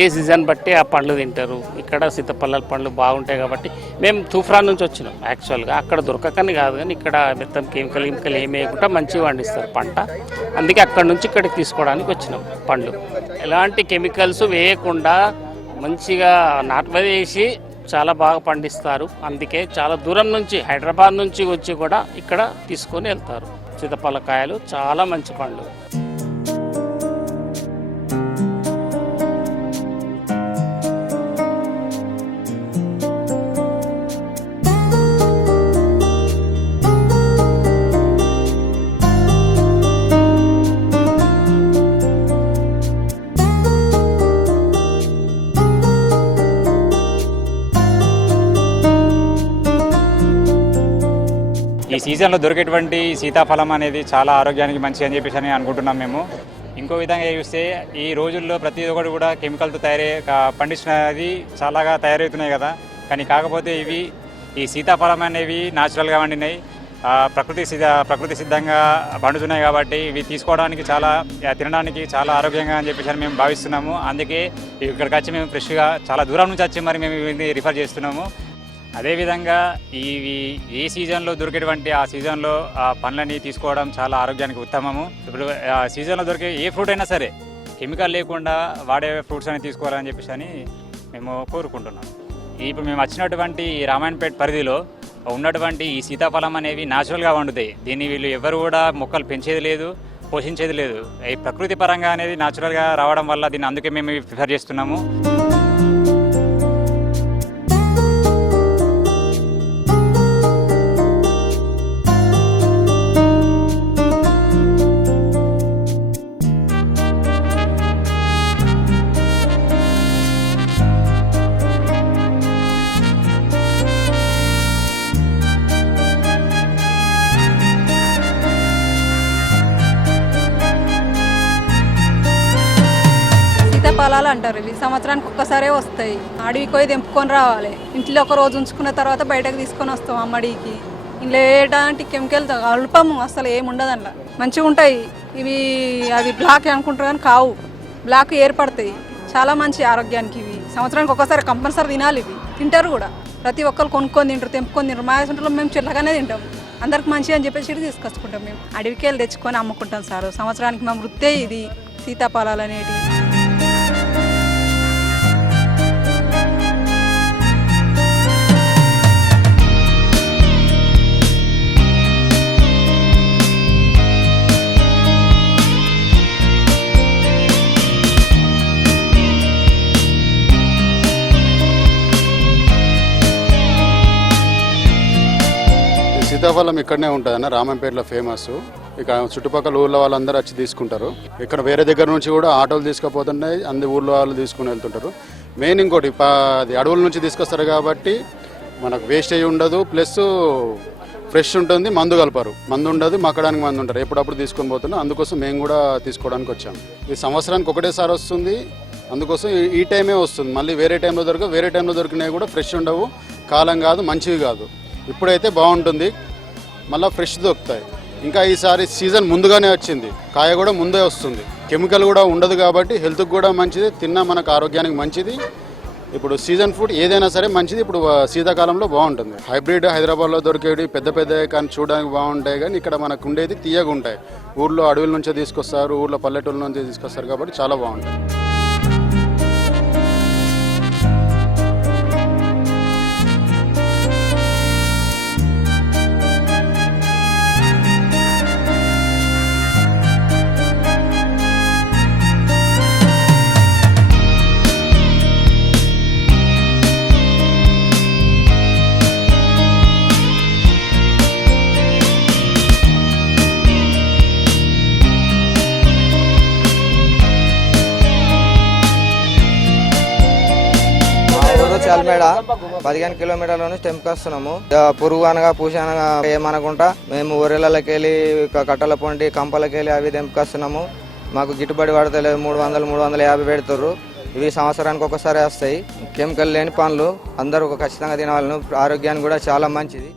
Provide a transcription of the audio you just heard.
ఏ season బట్టి ఆ పండ్లు తింటారు. ఇక్కడ సీతాఫలాల పండ్లు బాగుంటాయి కాబట్టి మేము తూఫాన్ నుంచి వచ్చినాం. యాక్చువల్గా అక్కడ దొరకకని కాదు, కానీ ఇక్కడ మొత్తం కెమికల్ ఏమి వేయకుండా మంచిగా పండిస్తారు పంట. అందుకే అక్కడ నుంచి ఇక్కడికి తీసుకోవడానికి వచ్చినాం పండ్లు. ఎలాంటి కెమికల్స్ వేయకుండా మంచిగా నాటుమది వేసి చాలా బాగా పండిస్తారు. అందుకే చాలా దూరం నుంచి హైదరాబాద్ నుంచి వచ్చి కూడా ఇక్కడ తీసుకొని వెళ్తారు. సీతాఫలకాయలు చాలా మంచి పండ్లు. ఈ సీజన్లో దొరికేటువంటి సీతాఫలం అనేది చాలా ఆరోగ్యానికి మంచి అని చెప్పేసి అని అనుకుంటున్నాం మేము. ఇంకో విధంగా చూస్తే ఈ రోజుల్లో ప్రతి ఒక్కటి కూడా కెమికల్తో పండించినది చాలాగా తయారవుతున్నాయి కదా. కానీ కాకపోతే ఈ సీతాఫలం అనేవి న్యాచురల్గా పండినాయి, ప్రకృతి సిద్ధంగా పండుతున్నాయి కాబట్టి ఇవి తీసుకోవడానికి తినడానికి చాలా ఆరోగ్యంగా అని చెప్పేసి మేము భావిస్తున్నాము. అందుకే ఇక్కడికి వచ్చి మేము ఫ్రెష్గా చాలా దూరం నుంచి వచ్చి మరి మేము ఇవి రిఫర్ చేస్తున్నాము. అదేవిధంగా ఇవి ఏ సీజన్లో దొరికేటువంటి ఆ సీజన్లో ఆ పండ్లని తీసుకోవడం చాలా ఆరోగ్యానికి ఉత్తమము. ఇప్పుడు ఆ సీజన్లో దొరికే ఏ ఫ్రూట్ అయినా సరే కెమికల్ లేకుండా వాడే ఫ్రూట్స్ అని తీసుకోవాలని చెప్పేసి అని మేము కోరుకుంటున్నాం. ఇప్పుడు మేము వచ్చినటువంటి రామాయణపేట పరిధిలో ఉన్నటువంటి ఈ సీతాఫలం అనేవి న్యాచురల్గా వండుతాయి. దీన్ని వీళ్ళు ఎవరు కూడా మొక్కలు పెంచేది లేదు, పోషించేది లేదు. ఈ ప్రకృతి పరంగా అనేది న్యాచురల్గా రావడం వల్ల దీన్ని అందుకే మేము ప్రిఫర్ చేస్తున్నాము. సీతాఫలాలు అంటారు. ఇవి సంవత్సరానికి ఒక్కసారే వస్తాయి. అడవికి పోయి తెంపుకొని రావాలి. ఇంట్లో ఒక రోజు ఉంచుకున్న తర్వాత బయటకు తీసుకొని వస్తాం అమ్మడికి. ఇంట్లో ఏటాంటి కెమికల్ అల్పము అసలు ఏముండదు అందులో. మంచిగా ఉంటాయి ఇవి. అవి బ్లాక్ అనుకుంటారు కానీ కావు, బ్లాక్ ఏర్పడతాయి. చాలా మంచి ఆరోగ్యానికి ఇవి. సంవత్సరానికి ఒక్కసారి కంపల్సరీ తినాలి. ఇవి తింటారు కూడా, ప్రతి ఒక్కరు కొనుక్కొని తింటారు, తెంపుకొని తింటారు. మా ఇంట్లో మేము చెట్లగానే తింటాం. అందరికి మంచి అని చెప్పేసి తీసుకొచ్చుకుంటాం. మేము అడవికి వెళ్ళి తెచ్చుకొని అమ్ముకుంటాం సార్. సంవత్సరానికి మేము వృత్తే ఇది సీతాఫలాలు అనేటివి. సీతాఫలం ఇక్కడనే ఉంటుందన్న, రామంపేటలో ఫేమస్. ఇక చుట్టుపక్కల ఊళ్ళో వాళ్ళందరూ వచ్చి తీసుకుంటారు. ఇక్కడ వేరే దగ్గర నుంచి కూడా ఆటోలు తీసుకుపోతున్నాయి, అన్ని ఊళ్ళో వాళ్ళు తీసుకుని వెళ్తుంటారు. మెయిన్ ఇంకోటి అది అడవుల నుంచి తీసుకొస్తారు కాబట్టి మనకు వేస్ట్ అయ్యి ఉండదు, ప్లస్ ఫ్రెష్ ఉంటుంది. మందు కలపరు, మందు ఉండదు, మక్కడానికి మందు ఉంటారు. ఎప్పుడప్పుడు తీసుకొని పోతున్నాం. అందుకోసం మేము కూడా తీసుకోవడానికి వచ్చాము. ఇది సంవత్సరానికి ఒకటేసారి వస్తుంది, అందుకోసం ఈ టైమే వస్తుంది. మళ్ళీ వేరే టైంలో దొరకవు. వేరే టైంలో దొరికినవి కూడా ఫ్రెష్ ఉండవు, కాలం కాదు, మంచివి కాదు. ఇప్పుడైతే బాగుంటుంది, మళ్ళీ ఫ్రెష్ దొరుకుతాయి. ఇంకా ఈసారి సీజన్ ముందుగానే వచ్చింది, కాయ కూడా ముందే వస్తుంది. కెమికల్ కూడా ఉండదు కాబట్టి హెల్త్కి కూడా మంచిది, తిన్నా మనకు ఆరోగ్యానికి మంచిది. ఇప్పుడు సీజన్ ఫుడ్ ఏదైనా సరే మంచిది. ఇప్పుడు శీతాకాలంలో బాగుంటుంది. హైబ్రిడ్ హైదరాబాద్లో దొరికేవి పెద్ద కానీ చూడడానికి బాగుంటాయి, కానీ ఇక్కడ మనకు ఉండేది తీయగా ఉంటాయి. ఊర్లో అడవుల నుంచే తీసుకొస్తారు, ఊర్లో పల్లెటూళ్ళ నుంచి తీసుకొస్తారు కాబట్టి చాలా బాగుంటుంది. చాల్మేడ 15 కిలోమీటర్ల నుంచి తెంపుకొస్తున్నాము. పురుగు అనగా పూస అనగా ఏమనకుండా మేము ఊరెళ్ళకి వెళ్ళి కట్టల పొంటి కంపలకి వెళ్ళి అవి తెంపుకొస్తున్నాము. మాకు గిట్టుబడి పడతలేదు. 300-350 పెడతారు. ఇవి సంవత్సరానికి ఒకసారి వస్తాయి. కెమికల్ లేని పండ్లు అందరూ ఖచ్చితంగా తినాలను. ఆరోగ్యానికి కూడా చాలా మంచిది.